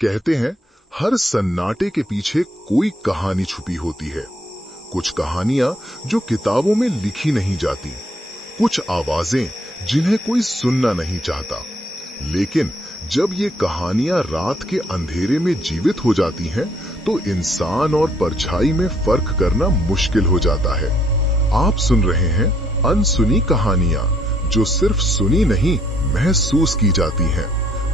कहते हैं हर सन्नाटे के पीछे कोई कहानी छुपी होती है। कुछ कहानियां जो किताबों में लिखी नहीं जाती, कुछ आवाजें जिन्हें कोई सुनना नहीं चाहता, लेकिन जब ये कहानियां रात के अंधेरे में जीवित हो जाती हैं तो इंसान और परछाई में फर्क करना मुश्किल हो जाता है। आप सुन रहे हैं अनसुनी कहानियां, जो सिर्फ सुनी नहीं महसूस की जाती हैं,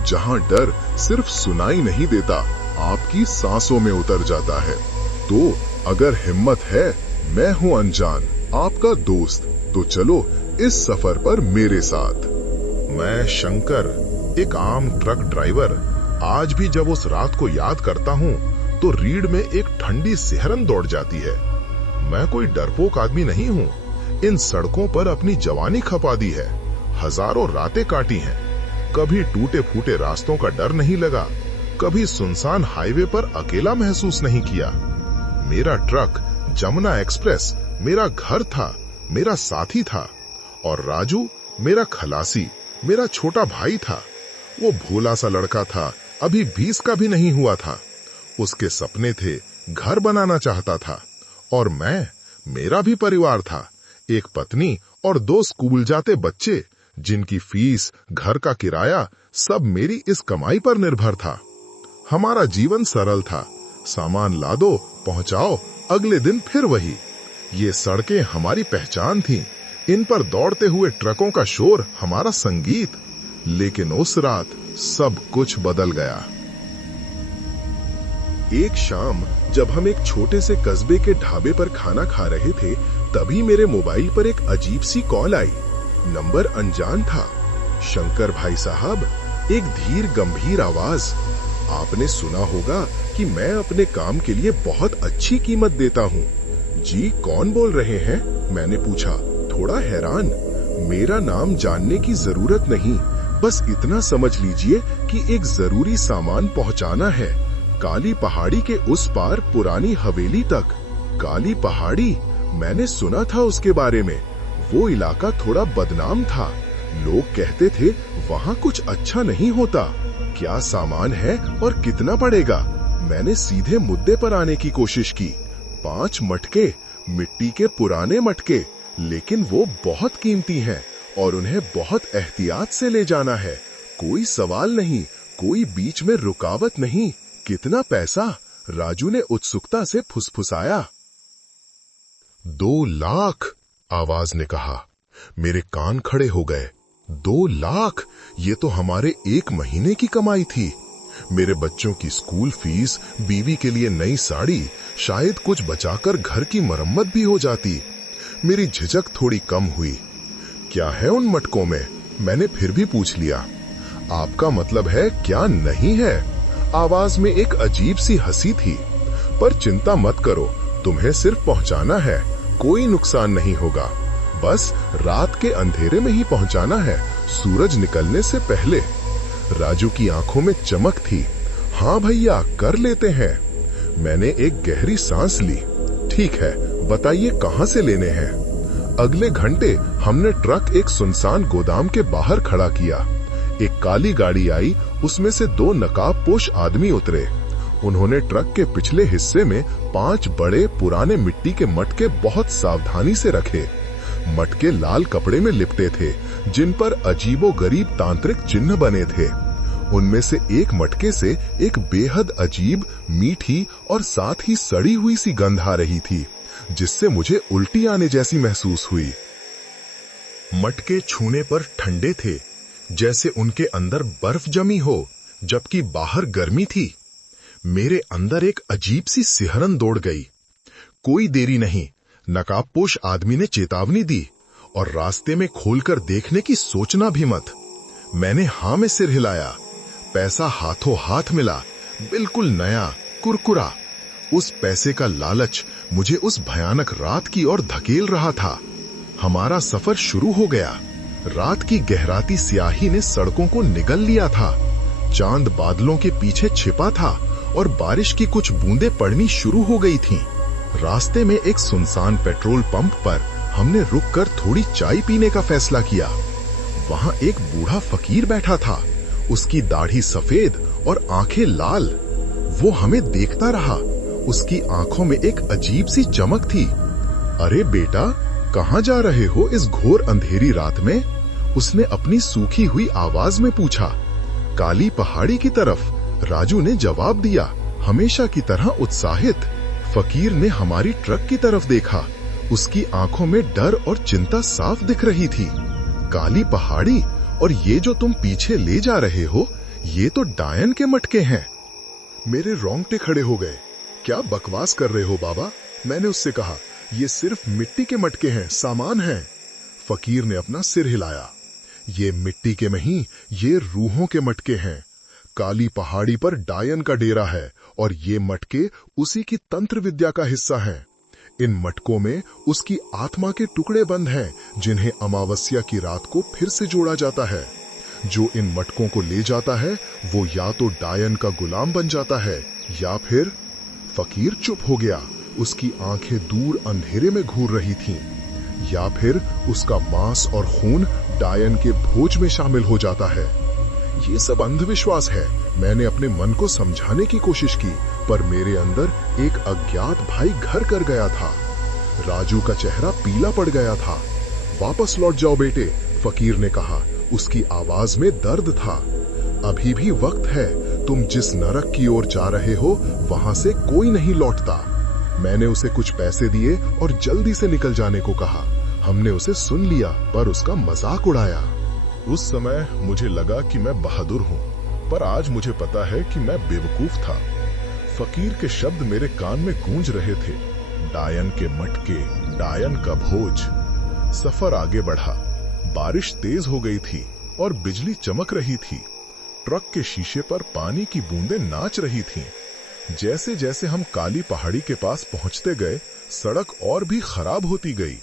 जहां डर सिर्फ सुनाई नहीं देता, आपकी सांसों में उतर जाता है। तो अगर हिम्मत है, मैं हूं अनजान, आपका दोस्त, तो चलो इस सफर पर मेरे साथ। मैं शंकर, एक आम ट्रक ड्राइवर, आज भी जब उस रात को याद करता हूँ तो रीढ़ में एक ठंडी सिहरन दौड़ जाती है। मैं कोई डरपोक आदमी नहीं हूँ। इन सड़कों पर अपनी जवानी खपा दी है, हजारों रातें काटी हैं। कभी टूटे फूटे रास्तों का डर नहीं लगा, कभी सुनसान हाईवे पर अकेला महसूस नहीं किया। मेरा ट्रक जमुना एक्सप्रेस मेरा घर था, मेरा साथी था, और राजू मेरा खलासी, मेरा छोटा भाई था। वो भोला सा लड़का था, अभी 20 का भी नहीं हुआ था। उसके सपने थे, घर बनाना चाहता था, और मेरा भी परिवार था, एक पत्नी और 2 स्कूल जाते बच्चे, जिनकी फीस, घर का किराया सब मेरी इस कमाई पर निर्भर था। हमारा जीवन सरल था, सामान लादो, पहुंचाओ, अगले दिन फिर वही। ये सड़कें हमारी पहचान थीं, इन पर दौड़ते हुए ट्रकों का शोर हमारा संगीत। लेकिन उस रात सब कुछ बदल गया। एक शाम जब हम एक छोटे से कस्बे के ढाबे पर खाना खा रहे थे, तभी मेरे मोबाइल पर एक अजीब सी कॉल आई। नंबर अनजान था। शंकर भाई साहब, एक धीर गंभीर आवाज। आपने सुना होगा कि मैं अपने काम के लिए बहुत अच्छी कीमत देता हूँ। जी, कौन बोल रहे हैं? मैंने पूछा, थोड़ा हैरान। मेरा नाम जानने की जरूरत नहीं, बस इतना समझ लीजिए कि एक जरूरी सामान पहुंचाना है, काली पहाड़ी के उस पार पुरानी हवेली तक। काली पहाड़ी, मैंने सुना था उसके बारे में। वो इलाका थोड़ा बदनाम था, लोग कहते थे वहाँ कुछ अच्छा नहीं होता। क्या सामान है और कितना पड़ेगा? मैंने सीधे मुद्दे पर आने की कोशिश की। 5 मटके, मिट्टी के पुराने मटके, लेकिन वो बहुत कीमती हैं और उन्हें बहुत एहतियात से ले जाना है। कोई सवाल नहीं, कोई बीच में रुकावट नहीं। कितना पैसा? राजू ने उत्सुकता से फुसफुसाया। 2 लाख, आवाज ने कहा। मेरे कान खड़े हो गए। 2 लाख, ये तो हमारे 1 महीने की कमाई थी। मेरे बच्चों की स्कूल फीस, बीवी के लिए नई साड़ी, शायद कुछ बचाकर घर की मरम्मत भी हो जाती। मेरी झिझक थोड़ी कम हुई। क्या है उन मटकों में? मैंने फिर भी पूछ लिया। आपका मतलब है क्या नहीं है? आवाज में एक अजीब सी हंसी थी। पर चिंता मत करो, तुम्हें सिर्फ पहुंचाना है, कोई नुकसान नहीं होगा। बस रात के अंधेरे में ही पहुंचाना है, सूरज निकलने से पहले। राजू की आंखों में चमक थी। हाँ भैया, कर लेते हैं। मैंने एक गहरी सांस ली। ठीक है, बताइए कहां से लेने हैं? अगले घंटे हमने ट्रक एक सुनसान गोदाम के बाहर खड़ा किया। एक काली गाड़ी आई, उसमें से 2 नकाबपोश आदमी उतरे। उन्होंने ट्रक के पिछले हिस्से में 5 बड़े पुराने मिट्टी के मटके बहुत सावधानी से रखे। मटके लाल कपड़े में लिपटे थे, जिन पर अजीबोगरीब तांत्रिक चिन्ह बने थे। उनमें से एक मटके से एक बेहद अजीब, मीठी और साथ ही सड़ी हुई सी गंध आ रही थी, जिससे मुझे उल्टी आने जैसी महसूस हुई। मटके छूने पर ठंडे थे, जैसे उनके अंदर बर्फ जमी हो, जबकि बाहर गर्मी थी। मेरे अंदर एक अजीब सी सिहरन दौड़ गई। कोई देरी नहीं, नकाबपोश आदमी ने चेतावनी दी, और रास्ते में खोलकर देखने की सोचना भी मत। मैंने हाँ में सिर हिलाया। पैसा हाथों हाथ मिला, बिल्कुल नया, कुरकुरा। उस पैसे का लालच मुझे उस भयानक रात की ओर धकेल रहा था। हमारा सफर शुरू हो गया। रात की गहराती स्याही ने सड़कों को निगल लिया था। चांद बादलों के पीछे छिपा था और बारिश की कुछ बूंदें पड़नी शुरू हो गई थीं। रास्ते में एक सुनसान पेट्रोल पंप पर हमने रुककर थोड़ी चाय पीने का फैसला किया। वहां एक बूढ़ा फकीर बैठा था। उसकी दाढ़ी सफेद और आंखें लाल। वो हमें देखता रहा। उसकी आंखों में एक अजीब सी चमक थी। अरे बेटा, कहाँ जा रहे हो इस घोर अंधेरी रात में? उसने अपनी सूखी हुई आवाज में पूछा। काली पहाड़ी की तरफ, राजू ने जवाब दिया, हमेशा की तरह उत्साहित। फकीर ने हमारी ट्रक की तरफ देखा। उसकी आंखों में डर और चिंता साफ दिख रही थी। काली पहाड़ी, और ये जो तुम पीछे ले जा रहे हो, ये तो डायन के मटके हैं। मेरे रोंगटे खड़े हो गए। क्या बकवास कर रहे हो बाबा? मैंने उससे कहा, ये सिर्फ मिट्टी के मटके हैं, सामान है। फकीर ने अपना सिर हिलाया। ये मिट्टी के नहीं, ये रूहों के मटके हैं। काली पहाड़ी पर डायन का डेरा है और ये मटके उसी की तंत्र विद्या का हिस्सा हैं। इन मटकों में उसकी आत्मा के टुकड़े बंद हैं, जिन्हें अमावस्या की रात को फिर से जोड़ा जाता है। जो इन मटकों को ले जाता है वो या तो डायन का गुलाम बन जाता है या फिर। फकीर चुप हो गया। उसकी आंखें दूर अंधेरे में घूर रही थीं। या फिर उसका मांस और खून डायन के भोज में शामिल हो जाता है। ये सब अंधविश्वास है। मैंने अपने मन को समझाने की कोशिश की, पर मेरे अंदर एक अज्ञात भाई घर कर गया था। राजू का चेहरा पीला पड़ गया था। वापस लौट जाओ बेटे, फकीर ने कहा। उसकी आवाज में दर्द था। अभी भी वक्त है। तुम जिस नरक की ओर जा रहे हो, वहां से कोई नहीं लौटता। मैंने उसे कुछ पैसे दिए और जल्दी से निकल जाने को कहा। हमने उसे सुन लिया, पर उसका मजाक उड़ाया। उस समय मुझे लगा कि मैं बहादुर हूं, पर आज मुझे पता है कि मैं बेवकूफ था। फकीर के शब्द मेरे कान में गूंज रहे थे। डायन के मटके, डायन का भोज। सफर आगे बढ़ा। बारिश तेज हो गई थी और बिजली चमक रही थी। ट्रक के शीशे पर पानी की बूंदें नाच रही थीं। जैसे जैसे हम काली पहाड़ी के पास पहुंचते गए, सड़क और भी खराब होती गई।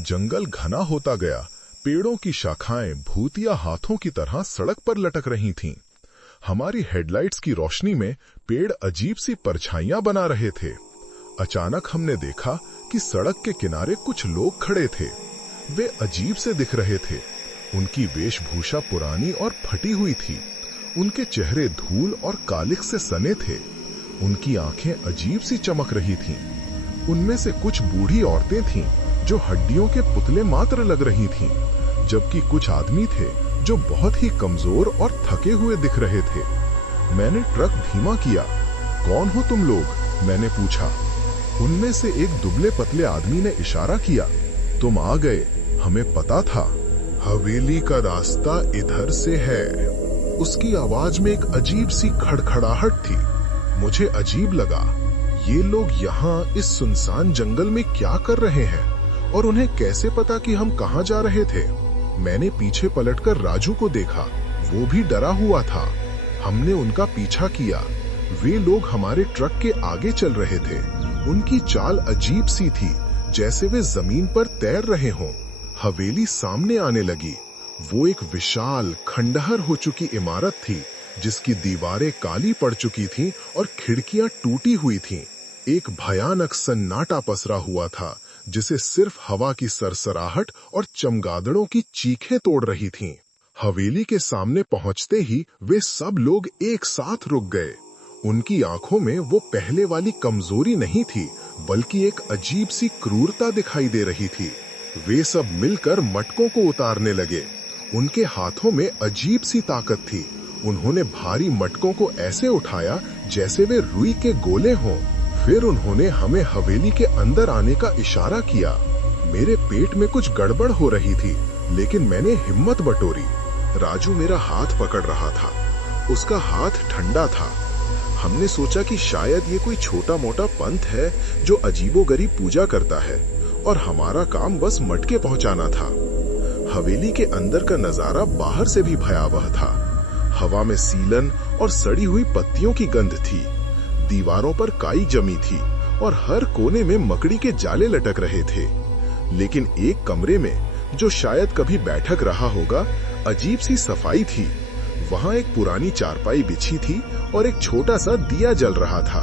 जंगल घना होता गया। पेड़ों की शाखाएं भूतिया हाथों की तरह सड़क पर लटक रही थीं। हमारी हेडलाइट्स की रोशनी में पेड़ अजीब सी परछाइयां बना रहे थे। अचानक हमने देखा कि सड़क के किनारे कुछ लोग खड़े थे। वे अजीब से दिख रहे थे। उनकी वेशभूषा पुरानी और फटी हुई थी। उनके चेहरे धूल और कालिख से सने थे। उनकी आंखें अजीब सी चमक रही थीं। उनमें से कुछ बूढ़ी औरतें थीं जो हड्डियों के पुतले मात्र लग रही थीं, जबकि कुछ आदमी थे जो बहुत ही कमजोर और थके हुए दिख रहे थे। मैंने ट्रक धीमा किया। कौन हो तुम लोग? मैंने पूछा। उनमें से एक दुबले पतले आदमी ने इशारा किया। तुम आ गए, हमें पता था। हवेली का रास्ता इधर से है। उसकी आवाज में एक अजीब सी खड़खड़ाहट थी। मुझे अजीब लगा, ये लोग यहाँ इस सुनसान जंगल में क्या कर रहे हैं और उन्हें कैसे पता कि हम कहाँ जा रहे थे? मैंने पीछे पलटकर राजू को देखा। वो भी डरा हुआ था। हमने उनका पीछा किया। वे लोग हमारे ट्रक के आगे चल रहे थे। उनकी चाल अजीब सी थी, जैसे वे जमीन पर तैर रहे हों। हवेली सामने आने लगी। वो एक विशाल खंडहर हो चुकी इमारत थी, जिसकी दीवारें काली पड़ चुकी थीं और खिड़कियां टूटी हुई थीं। एक भयानक सन्नाटा पसरा हुआ था, जिसे सिर्फ हवा की सरसराहट और चमगादड़ों की चीखें तोड़ रही थीं। हवेली के सामने पहुंचते ही वे सब लोग एक साथ रुक गए। उनकी आंखों में वो पहले वाली कमजोरी नहीं थी, बल्कि एक अजीब सी क्रूरता दिखाई दे रही थी। वे सब मिलकर मटकों को उतारने लगे। उनके हाथों में अजीब सी ताकत थी। उन्होंने भारी मटकों को ऐसे उठाया जैसे वे रुई के गोले हों। फिर उन्होंने हमें हवेली के अंदर आने का इशारा किया। मेरे पेट में कुछ गड़बड़ हो रही थी, लेकिन मैंने हिम्मत बटोरी। राजू मेरा हाथ पकड़ रहा था। उसका हाथ ठंडा था। हमने सोचा कि शायद ये कोई छोटा मोटा पंथ है जो अजीबोगरीब पूजा करता है और हमारा काम बस मटके पहुंचाना था। हवेली के अंदर का नजारा बाहर से भी भयावह था। हवा में सीलन और सड़ी हुई पत्तियों की गंध थी। दीवारों पर काई जमी थी और हर कोने में मकड़ी के जाले लटक रहे थे। लेकिन एक कमरे में, जो शायद कभी बैठक रहा होगा, अजीब सी सफाई थी। वहां एक पुरानी चारपाई बिछी थी और एक छोटा सा दिया जल रहा था।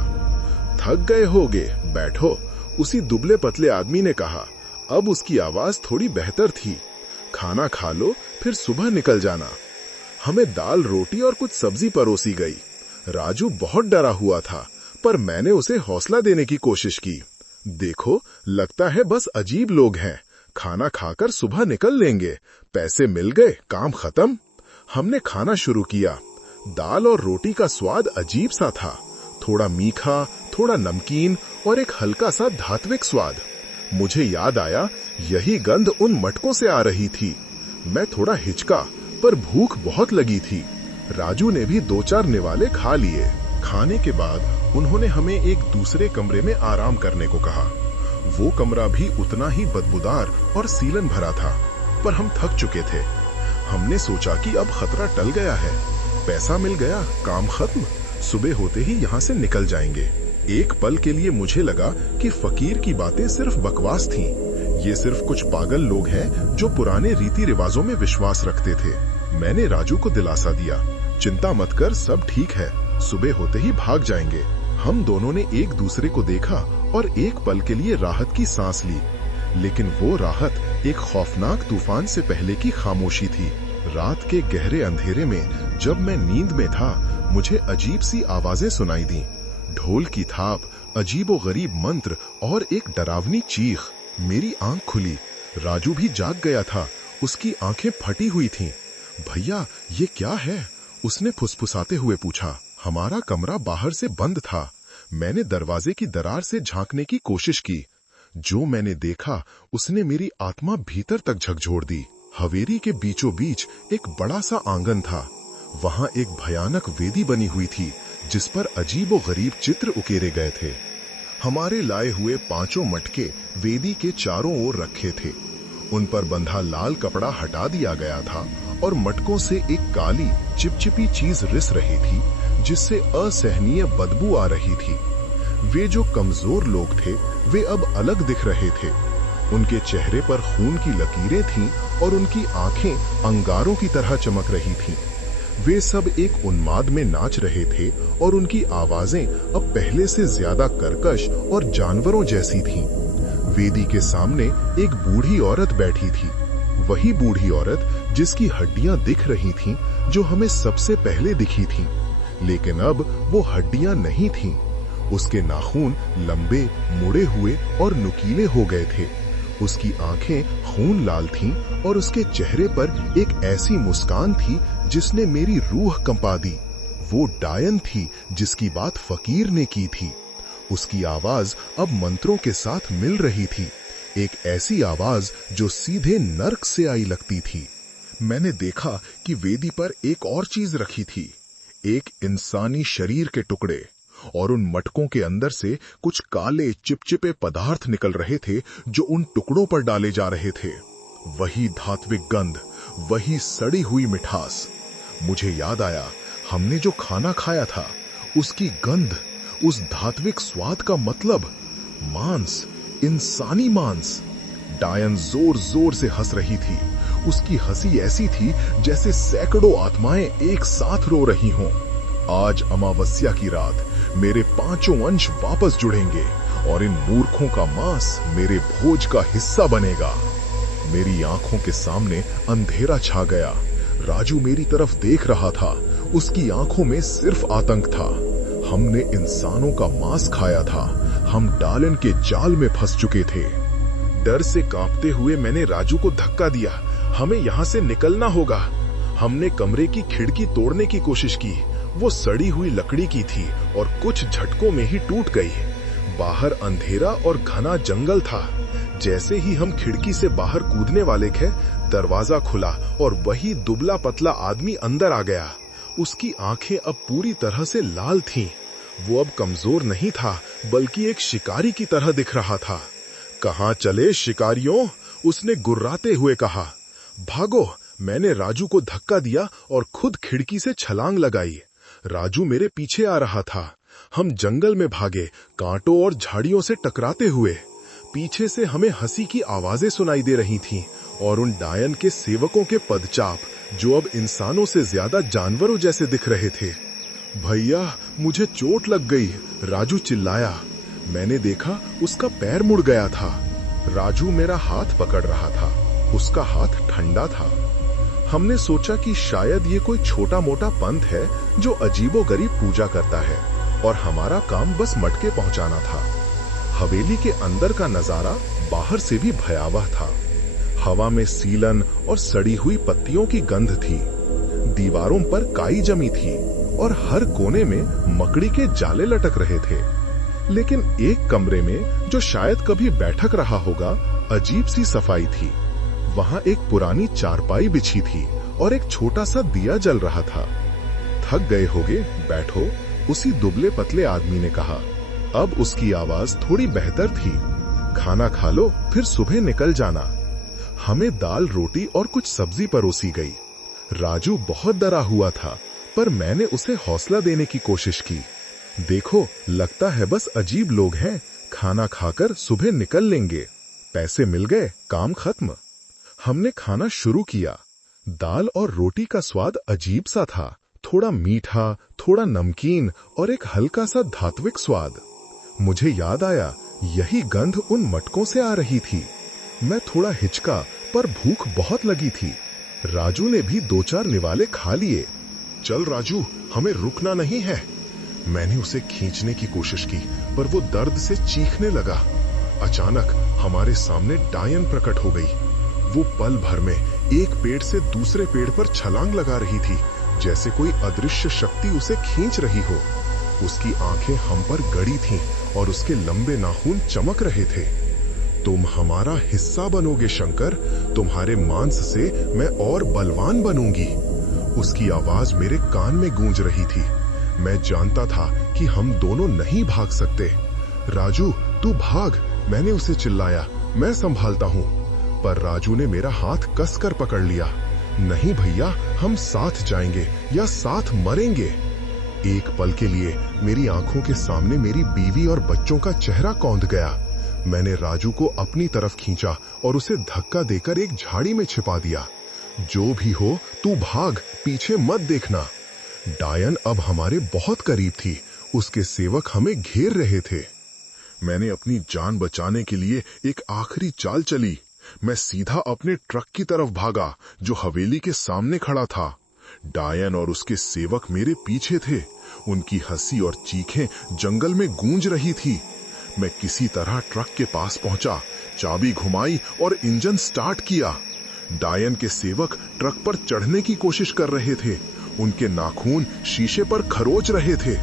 थक गए होगे, बैठो, उसी दुबले पतले आदमी ने कहा। अब उसकी आवाज थोड़ी बेहतर थी। खाना खा लो, फिर सुबह निकल जाना। हमें दाल रोटी और कुछ सब्जी परोसी गई। राजू बहुत डरा हुआ था, पर मैंने उसे हौसला देने की कोशिश की। देखो, लगता है बस अजीब लोग हैं, खाना खाकर सुबह निकल लेंगे, पैसे मिल गए, काम खत्म। हमने खाना शुरू किया। दाल और रोटी का स्वाद अजीब सा था, थोड़ा मीठा, थोड़ा नमकीन और एक हल्का सा धात्विक स्वाद। मुझे याद आया, यही गंध उन मटकों से आ रही थी। मैं थोड़ा हिचका, पर भूख बहुत लगी थी। राजू ने भी 2-4 निवाले खा लिए। खाने के बाद उन्होंने हमें एक दूसरे कमरे में आराम करने को कहा। वो कमरा भी उतना ही बदबूदार और सीलन भरा था, पर हम थक चुके थे। हमने सोचा कि अब खतरा टल गया है, पैसा मिल गया, काम खत्म, सुबह होते ही यहाँ से निकल जाएंगे। एक पल के लिए मुझे लगा कि फकीर की बातें सिर्फ बकवास थीं। ये सिर्फ कुछ पागल लोग हैं जो पुराने रीति रिवाजों में विश्वास रखते थे। मैंने राजू को दिलासा दिया, चिंता मत कर, सब ठीक है, सुबह होते ही भाग जाएंगे। हम दोनों ने एक दूसरे को देखा और एक पल के लिए राहत की सांस ली, लेकिन वो राहत एक खौफनाक तूफान से पहले की खामोशी थी। रात के गहरे अंधेरे में जब मैं नींद में था, मुझे अजीब सी आवाजें सुनाई दी। ढोल की थाप, अजीबोगरीब मंत्र और एक डरावनी चीख। मेरी आंख खुली। राजू भी जाग गया था, उसकी आंखें फटी हुई थीं। भैया, ये क्या है? उसने फुसफुसाते हुए पूछा। हमारा कमरा बाहर से बंद था। मैंने दरवाजे की दरार से झांकने की कोशिश की। जो मैंने देखा, उसने मेरी आत्मा भीतर तक झकझोर दी। हवेली के बीचों बीच एक बड़ा सा आंगन था। वहां एक भयानक वेदी बनी हुई थी, जिस पर अजीबोगरीब चित्र उकेरे गए थे। हमारे लाए हुए 5 मटके वेदी के चारों ओर रखे थे। उन पर बंधा लाल कपड़ा हटा दिया गया था और मटकों से एक काली चिपचिपी चीज रिस रही थी, जिससे असहनीय बदबू आ रही थी। वे जो कमजोर लोग थे, वे अब अलग दिख रहे थे। उनके चेहरे पर खून की लकीरें थीं और उनकी आंखें अंगारों की तरह चमक रही थीं। वे सब एक उन्माद में नाच रहे थे और उनकी आवाजें अब पहले से ज्यादा कर्कश और जानवरों जैसी थीं। वेदी के सामने एक बूढ़ी औरत बैठी थी, वही बूढ़ी औरत जिसकी हड्डियां दिख रही थीं, जो हमें सबसे पहले दिखी थीं, लेकिन अब वो हड्डियां नहीं थीं। उसके नाखून लंबे, मुड़े हुए और नुकीले हो गए थे। उसकी आंखें खून लाल थीं और उसके चेहरे पर एक ऐसी मुस्कान थी जिसने मेरी रूह कंपा दी। वो डायन थी जिसकी बात फकीर ने की थी। उसकी आवाज अब मंत्रों के साथ मिल रही थी, एक ऐसी आवाज जो सीधे नर्क से आई लगती थी। मैंने देखा कि वेदी पर एक और चीज रखी थी, एक इंसानी शरीर के टुकड़े, और उन मटकों के अंदर से कुछ काले चिपचिपे पदार्थ निकल रहे थे जो उन टुकड़ों पर डाले जा रहे थे। वही धात्विक गंध, वही सड़ी हुई मिठास। मुझे याद आया, हमने जो खाना खाया था, उसकी गंध, उस धात्विक स्वाद का मतलब मांस, इंसानी मांस। डायन जोर जोर से हंस रही थी। उसकी हंसी ऐसी थी जैसे सैकड़ों आत्माएं एक साथ रो रही हों। आज अमावस्या की रात मेरे 5 अंश वापस जुड़ेंगे और इन मूर्खों का मांस मेरे भोज का हिस्सा बनेगा। मेरी आंखों के सामने अंधेरा छा गया। राजू मेरी तरफ देख रहा था, उसकी आंखों में सिर्फ आतंक था। हमने इंसानों का मांस खाया था, हम डालन के जाल में फंस चुके थे। डर से कांपते हुए मैंने राजू को धक्का दिया, हमें यहाँ से निकलना होगा। हमने कमरे की खिड़की तोड़ने की कोशिश की, वो सड़ी हुई लकड़ी की थी और कुछ झटकों में ही टूट गई। बाहर अंधेरा और घना जंगल था। जैसे ही हम खिड़की से बाहर कूदने वाले थे, दरवाजा खुला और वही दुबला पतला आदमी अंदर आ गया। उसकी आंखें अब पूरी तरह से लाल थीं। वो अब कमजोर नहीं था, बल्कि एक शिकारी की तरह दिख रहा था। कहां चले शिकारियों? उसने गुर्राते हुए कहा। भागो! मैंने राजू को धक्का दिया और खुद खिड़की से छलांग लगाई। राजू मेरे पीछे आ रहा था। हम जंगल में भागे, कांटों और झाड़ियों से टकराते हुए। पीछे से हमें हंसी की आवाजें सुनाई दे रही थीं और उन डायन के सेवकों के पदचाप, जो अब इंसानों से ज्यादा जानवरों जैसे दिख रहे थे। भैया, मुझे चोट लग गई, राजू चिल्लाया। मैंने देखा उसका पैर मुड़ गया था। राजू मेरा हाथ पकड़ रहा था, उसका हाथ ठंडा था। हमने सोचा कि शायद ये कोई छोटा मोटा पंथ है जो अजीबोगरीब पूजा करता है और हमारा काम बस मटके पहुंचाना था। हवेली के अंदर का नजारा बाहर से भी भयावह था। हवा में सीलन और सड़ी हुई पत्तियों की गंध थी। दीवारों पर काई जमी थी और हर कोने में मकड़ी के जाले लटक रहे थे। लेकिन एक कमरे में, जो शायद कभी बैठक रहा होगा, अजीब सी सफाई थी। वहां एक पुरानी चारपाई बिछी थी और एक छोटा सा दिया जल रहा था। थक गए होगे, बैठो, उसी दुबले पतले आदमी ने कहा। अब उसकी आवाज थोड़ी बेहतर थी। खाना खा लो, फिर सुबह निकल जाना। हमें दाल रोटी और कुछ सब्जी परोसी गई। राजू बहुत डरा हुआ था, पर मैंने उसे हौसला देने की कोशिश की। देखो, लगता है बस अजीब लोग हैं, खाना खाकर सुबह निकल लेंगे। पैसे मिल गए, काम खत्म। हमने खाना शुरू किया। दाल और रोटी का स्वाद अजीब सा था, थोड़ा मीठा, थोड़ा नमकीन और एक हल्का सा धात्विक स्वाद। मुझे याद आया, यही गंध उन मटकों से आ रही थी। मैं थोड़ा हिचका, पर भूख बहुत लगी थी। राजू ने भी 2-4 निवाले खा लिए। चल राजू, हमें रुकना नहीं है। मैंने उसे खींचने की कोशिश की, पर वो दर्द से चीखने लगा। अचानक हमारे सामने डायन प्रकट हो गई। वो पल भर में एक पेड़ से दूसरे पेड़ पर छलांग लगा रही थी, जैसे कोई अदृश्य शक्ति उसे खींच रही हो। उसकी आंखें हम पर गड़ी थीं और उसके लंबे नाखून चमक रहे थे। तुम हमारा हिस्सा बनोगे शंकर, तुम्हारे मांस से मैं और बलवान बनूंगी। उसकी आवाज मेरे कान में गूंज रही थी। मैं जानता था कि हम दोनों नहीं भाग सकते। राजू, तू भाग, मैंने उसे चिल्लाया, मैं संभालता हूं। पर राजू ने मेरा हाथ कसकर पकड़ लिया। नहीं भैया, हम साथ जाएंगे या साथ मरेंगे। एक पल के लिए मेरी आंखों के सामने मेरी बीवी और बच्चों का चेहरा कौंध गया। मैंने राजू को अपनी तरफ खींचा और उसे धक्का देकर एक झाड़ी में छिपा दिया। जो भी हो, तू भाग, पीछे मत देखना। डायन अब हमारे बहुत करीब थी। उसके सेवक हमें घेर रहे थे। मैंने अपनी जान बचाने के लिए एक आखिरी चाल चली। मैं सीधा अपने ट्रक की तरफ भागा, जो हवेली के सामने खड़ा था। डायन और उसके सेवक मेरे पीछे थे। उनकी हंसी और चीखें जंगल में गूंज रही थी। मैं किसी तरह ट्रक के पास पहुंचा, चाबी घुमाई और इंजन स्टार्ट किया। डायन के सेवक ट्रक पर चढ़ने की कोशिश कर रहे थे। उनके नाखून शीशे पर खरोच रहे थे।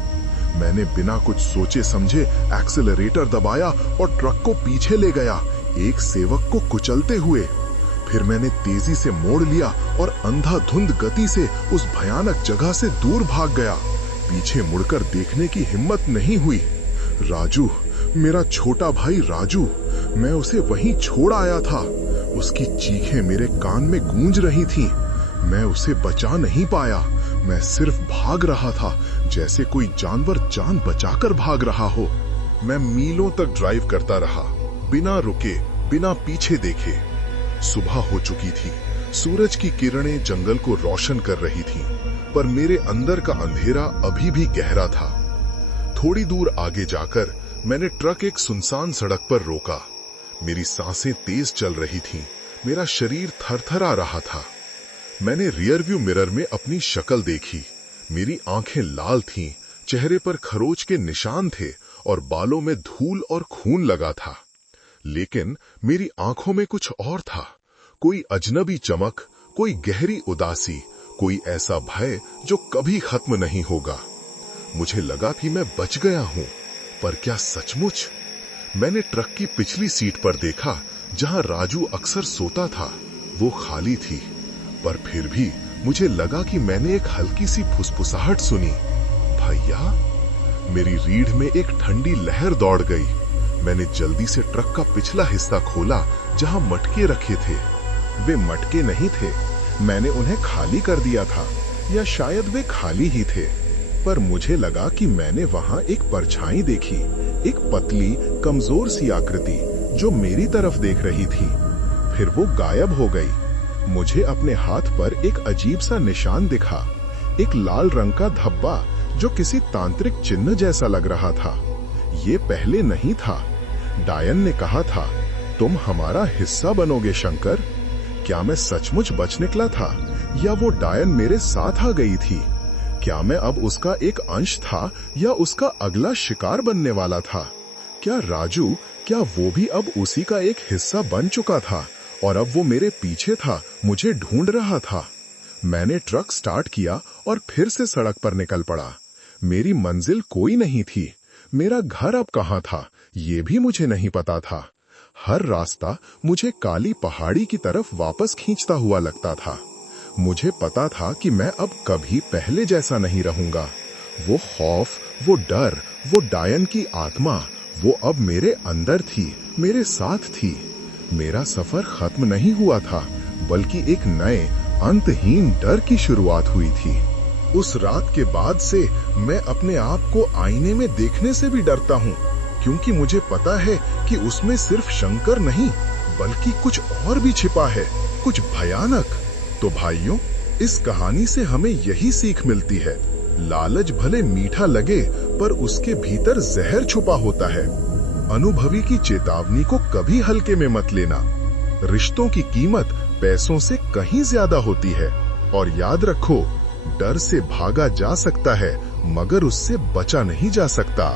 मैंने बिना कुछ सोचे समझे एक्सेलरेटर दबाया और ट्रक को पीछे ले गया, एक सेवक को कुचलते हुए। फिर मैंने तेजी से मोड़ लिया और अंधाधुंध गति से उस भयानक जगह से दूर भाग गया। पीछे मुड़कर देखने की हिम्मत नहीं हुई। राजू, मेरा छोटा भाई राजू, मैं उसे वहीं छोड़ आया था। उसकी चीखें मेरे कान में गूंज रही थीं। मैं उसे बचा नहीं पाया। मैं सिर्फ भाग रहा था, जैसे कोई जानवर जान बचाकर भाग रहा हो। मैं मीलों तक ड्राइव करता रहा, बिना रुके, बिना पीछे देखे। सुबह हो चुकी थी। सूरज की किरणें जंगल को रोशन कर रही थीं, पर मेरे अंदर का अंधेरा अभी भी गहरा था। थोड़ी दूर आगे जाकर मैंने ट्रक एक सुनसान सड़क पर रोका। मेरी सांसें तेज चल रही थीं, मेरा शरीर थरथरा रहा था। मैंने रियर व्यू मिरर में अपनी शक्ल देखी। मेरी आंखें लाल थीं, चेहरे पर खरोच के निशान थे और बालों में धूल और खून लगा था। लेकिन मेरी आंखों में कुछ और था, कोई अजनबी चमक, कोई गहरी उदासी, कोई ऐसा भय जो कभी खत्म नहीं होगा। मुझे लगा कि मैं बच गया हूं, पर क्या सचमुच? मैंने ट्रक की पिछली सीट पर देखा, जहां राजू अक्सर सोता था। वो खाली थी, पर फिर भी मुझे लगा कि मैंने एक हल्की सी फुसफुसाहट सुनी। भैया? मेरी रीढ़ में एक ठंडी लहर दौड़ गई। मैंने जल्दी से ट्रक का पिछला हिस्सा खोला, जहां मटके रखे थे। वे मटके नहीं थे, मैंने उन्हें खाली कर दिया था, या शायद वे खाली ही थे। पर मुझे लगा कि मैंने वहां एक परछाई देखी, एक पतली, कमजोर सी आकृति जो मेरी तरफ देख रही थी। फिर वो गायब हो गई। मुझे अपने हाथ पर एक अजीब सा निशान दिखा, एक लाल रंग का धब्बा जो किसी तांत्रिक चिन्ह जैसा लग रहा था। ये पहले नहीं था। डायन ने कहा था, तुम हमारा हिस्सा बनोगे शंकर। क्या मैं सचमुच बच निकला था, या वो डायन मेरे साथ आ गई थी? क्या मैं अब उसका एक अंश था या उसका अगला शिकार बनने वाला था? क्या राजू, क्या वो भी अब उसी का एक हिस्सा बन चुका था और अब वो मेरे पीछे था, मुझे ढूंढ रहा था? मैंने ट्रक स्टार्ट किया और फिर से सड़क पर निकल पड़ा। मेरी मंजिल कोई नहीं थी। मेरा घर अब कहाँ था ये भी मुझे नहीं पता था। हर रास्ता मुझे काली पहाड़ी की तरफ वापस खींचता हुआ लगता था। मुझे पता था कि मैं अब कभी पहले जैसा नहीं रहूंगा। वो खौफ, वो डर, वो डायन की आत्मा, वो अब मेरे अंदर थी, मेरे साथ थी। मेरा सफर खत्म नहीं हुआ था, बल्कि एक नए अंतहीन डर की शुरुआत हुई थी। उस रात के बाद से मैं अपने आप को आईने में देखने से भी डरता हूँ, क्योंकि मुझे पता है कि उसमें सिर्फ शंकर नहीं बल्कि कुछ और भी छिपा है, कुछ भयानक। तो भाइयों, इस कहानी से हमें यही सीख मिलती है, लालच भले मीठा लगे पर उसके भीतर जहर छुपा होता है। अनुभवी की चेतावनी को कभी हल्के में मत लेना। रिश्तों की कीमत पैसों से कहीं ज्यादा होती है। और याद रखो, डर से भागा जा सकता है मगर उससे बचा नहीं जा सकता।